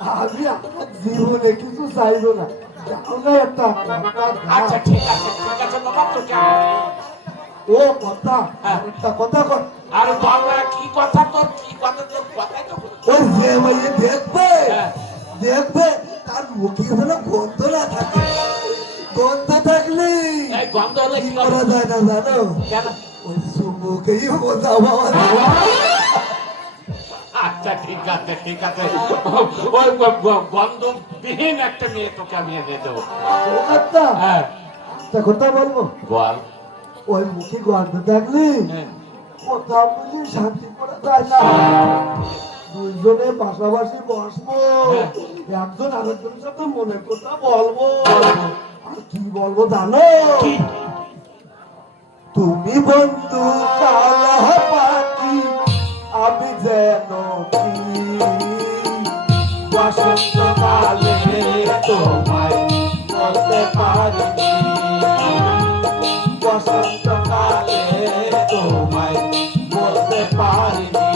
আমি আমার জীবনে কিছু চাইবো না। আমরা একটা আচ্ছা ঠিক আছে বাবা তোকে ও কথা একটা কথা কর। আর বাবা কি কথা তোর কথাই তো ওই যে মেয়ে দেখবে হ্যাঁ। দেখবে তার মুখে যেন গন্ধ না থাকে। গন্ধ থাকলে এই গন্ধ হলে কি কি করা হবে? যায় না জানো? কেন? ওই চুমুকেই বোঝা বাবা। আচ্ছা ঠিক আছে ওই গন্ধবিহীন একটা মেয়ে তোকে আমি এনে দেবো। ও কথা হ্যাঁ একটা কথা বলবো। বল। ওই মুখে গন্ধ থাকলে হ্যাঁ। কথা বলি শান্তি করা যায় না। দুইজনে পাশাপাশি বসবো, একজন আরেকজনের সাথে মনের কথা বলবো। আর কি বলবো জানো? কি? তুমি বন্ধু কালা পাখি, আমি যেন কি বসন্তকালে তোমায় বলতে পারিনি। বসন্তকালে তোমায় বলতে পারিনি।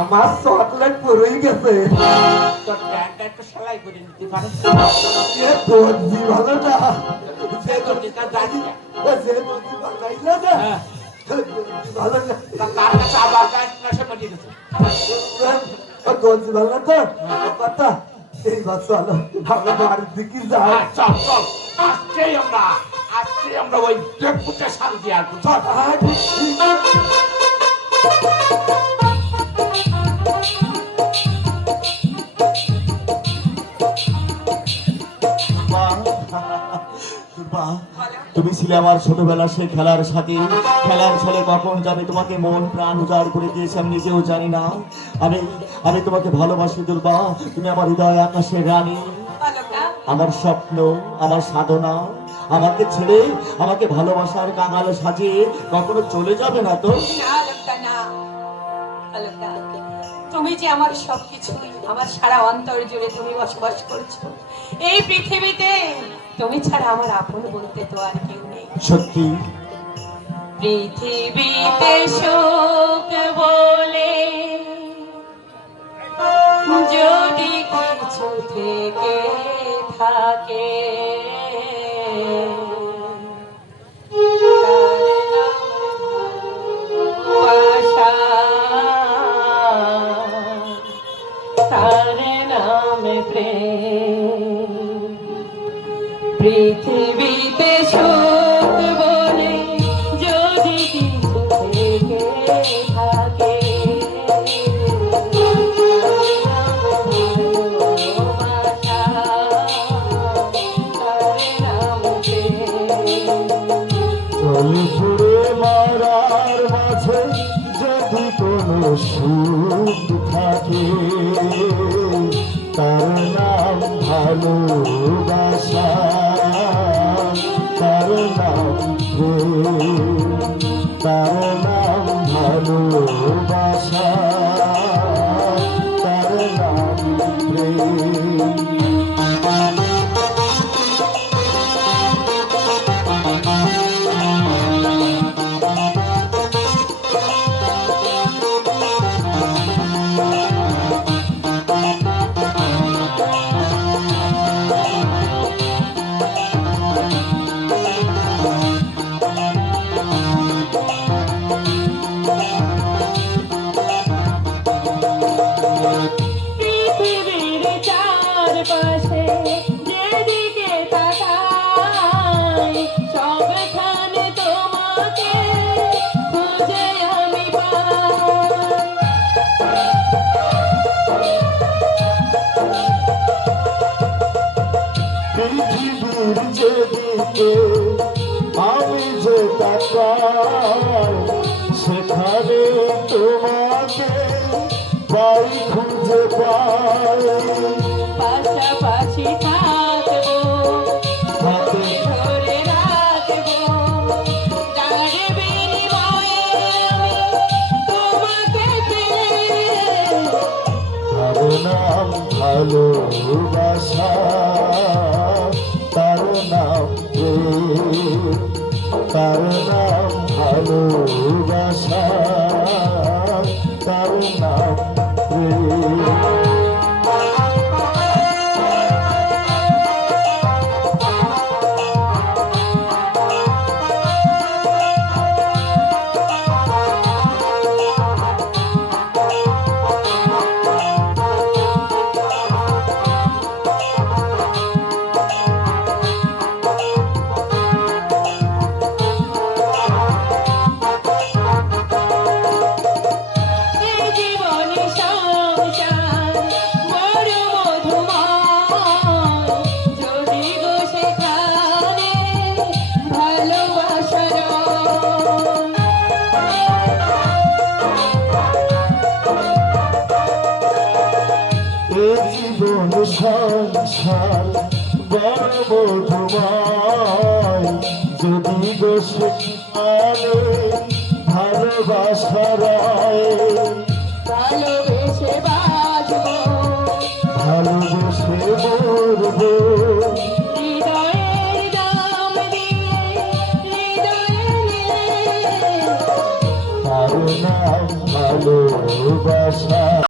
আমার চকলেট পড়েই গেছে। তোর প্যান্টটা একটু সেলাই করে নিতে পারে? এ দর্জি ভালো না, সে তো যেটা জানি না। ও যে দর্জি বানাইলে না, হ্যাঁ। দর্জি ভালো না। তার কাছে আবার গাছ নশে পড়ে গেছে। ও দর্জি ভালো না তো? কথা এইবার চলো আমরা বাড়ির দিকে যাই। হ্যাঁ, চল আজকেই আমরা ওই দেবপুতে শান্তি আর চল। তুমি ছিলে আমার ছোটবেলা সে খেলার সাথী। খেলার ছলে কখন যাবে তোমাকে মন প্রাণ উজাড় করে দিয়েছে আমি নিজেও জানি না। আমি আমি তোমাকে ভালোবাসি দুর্বা। তুমি আমার হৃদয় আকাশের রানী, আমার স্বপ্ন, আমার সাধনা। আমাকে ছেড়ে আমাকে ভালোবাসার কাঙাল সাজিয়ে কখনো চলে যাবে না তো? তুমি যে আমার সবকিছু, আমার সারা অন্তর জুড়ে তুমি বসবাস করছো এই পৃথিবীতে। তুমি ছাড়া আমার আপন বলতে তো আর কেউ নেই। সত্যি পৃথিবীতে সুখ বলে যদি কিছু থেকে থাকে, তার নামে প্রেম। পৃথিবীতে সুখ বলে যদি কিছু থেকে থাকে, চলে ঘুরে মারার মাঝে যদি কোনো সুখ থাকে, তার নাম ভালোবাসা, তার নাম প্রেম, তার নাম ভালোবাসা, তার নাম প্রেম। পৃথিবীর পৃথিবীর যেদিকে আমি যে তাকাই সেখানে তোমাকে পাই খুঁজে পাই পাশাপাশি থাকবো হাতে ধরে রাখবো তার বিনিময়ে আমি তোমাকে পেলে তার নাম ভালোবাসা তার নাম প্রেম তার নাম ভালোবাসা তার নাম প্রেম এই জীবনে সংসার বড় মধুময় যদি গো সেখানে ভালোবাসার এ জীবন সংসার বড় মধুময় যদি দোষে আনে ভালোবাসার ভালোবেসে বাঁচবো ভালোবেসে মরবো হৃদয়ের দাম দিয়ে হৃদয়ে নিয়ে তার নাম ভালোবাসা